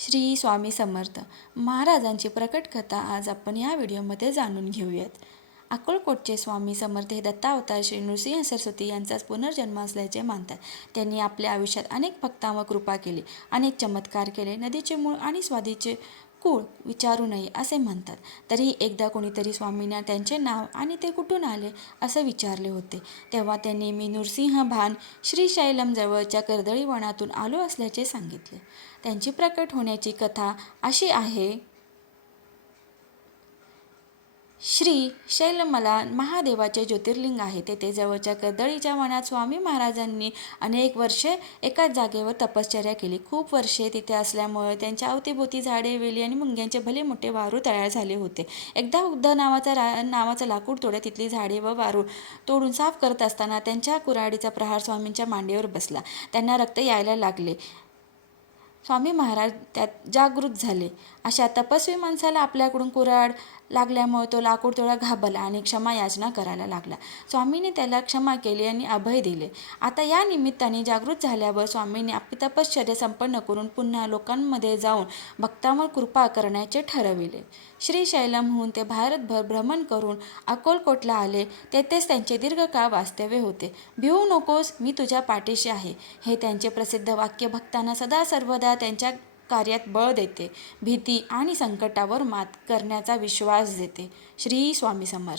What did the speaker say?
श्री स्वामी समर्थ महाराजांची प्रकट कथा आज आपण या व्हिडिओमध्ये जाणून घेऊयात. अक्कलकोटचे स्वामी समर्थ हे दत्तावतार श्री नृसिंह सरस्वती यांचाच पुनर्जन्म असल्याचे मानतात. त्यांनी आपल्या आयुष्यात अनेक भक्तांवर कृपा केली, अनेक चमत्कार केले. नदीचे मूळ आणि स्वादीचे कुळ विचारू नये असे म्हणतात. तरीही एकदा कोणीतरी स्वामींना त्यांचे नाव आणि ते कुठून आले असं विचारले होते. तेव्हा त्यांनी मी नृसिंह भान श्रीशैलम जवळच्या कर्दळी वनातून आलो असल्याचे सांगितले. त्यांची प्रकट होण्याची कथा अशी आहे. श्री शैलमला महादेवाचे ज्योतिर्लिंग आहे. तेथे जवळच्या कर्दळीच्या वनात स्वामी महाराजांनी अनेक वर्षे एकाच जागेवर तपश्चर्या केली. खूप वर्षे तिथे असल्यामुळे त्यांच्या अवतीभोवती झाडे, वेली आणि मुंग्यांचे भले मोठे वारूळ तयार झाले होते. एकदा उद्ध नावाचा लाकूड तोडत तिथली झाडे व वारूळ तोडून साफ करत असताना त्यांच्या कुऱ्हाडीचा प्रहार स्वामींच्या मांडीवर बसला. त्यांना रक्त यायला लागले. स्वामी महाराज त्यात जागृत झाले. अशा तपस्वी माणसाला आपल्याकडून कुऱ्हाड लागल्यामुळे तो लाकूड तोडा घाबरला आणि क्षमा याचना करायला लागला. स्वामींनी त्याला क्षमा केली आणि अभय दिले. आता या निमित्ताने जागृत झाल्यावर स्वामींनी आपली तपश्चर्या संपन्न करून पुन्हा लोकांमध्ये जाऊन भक्तांवर कृपा करण्याचे ठरविले. श्रीशैलमहून ते भारतभर भ्रमण करून अक्कलकोटला आले. तेथेच त्यांचे दीर्घकाळ वास्तव्य होते. भिवू नकोस, मी तुझ्या पाठीशी आहे, हे त्यांचे प्रसिद्ध वाक्य भक्तांना सदा सर्वदा त्यांच्या कार्यात बळ देते, भीती आणि संकटावर मात करण्याचा विश्वास देते. श्री स्वामी समर्थ.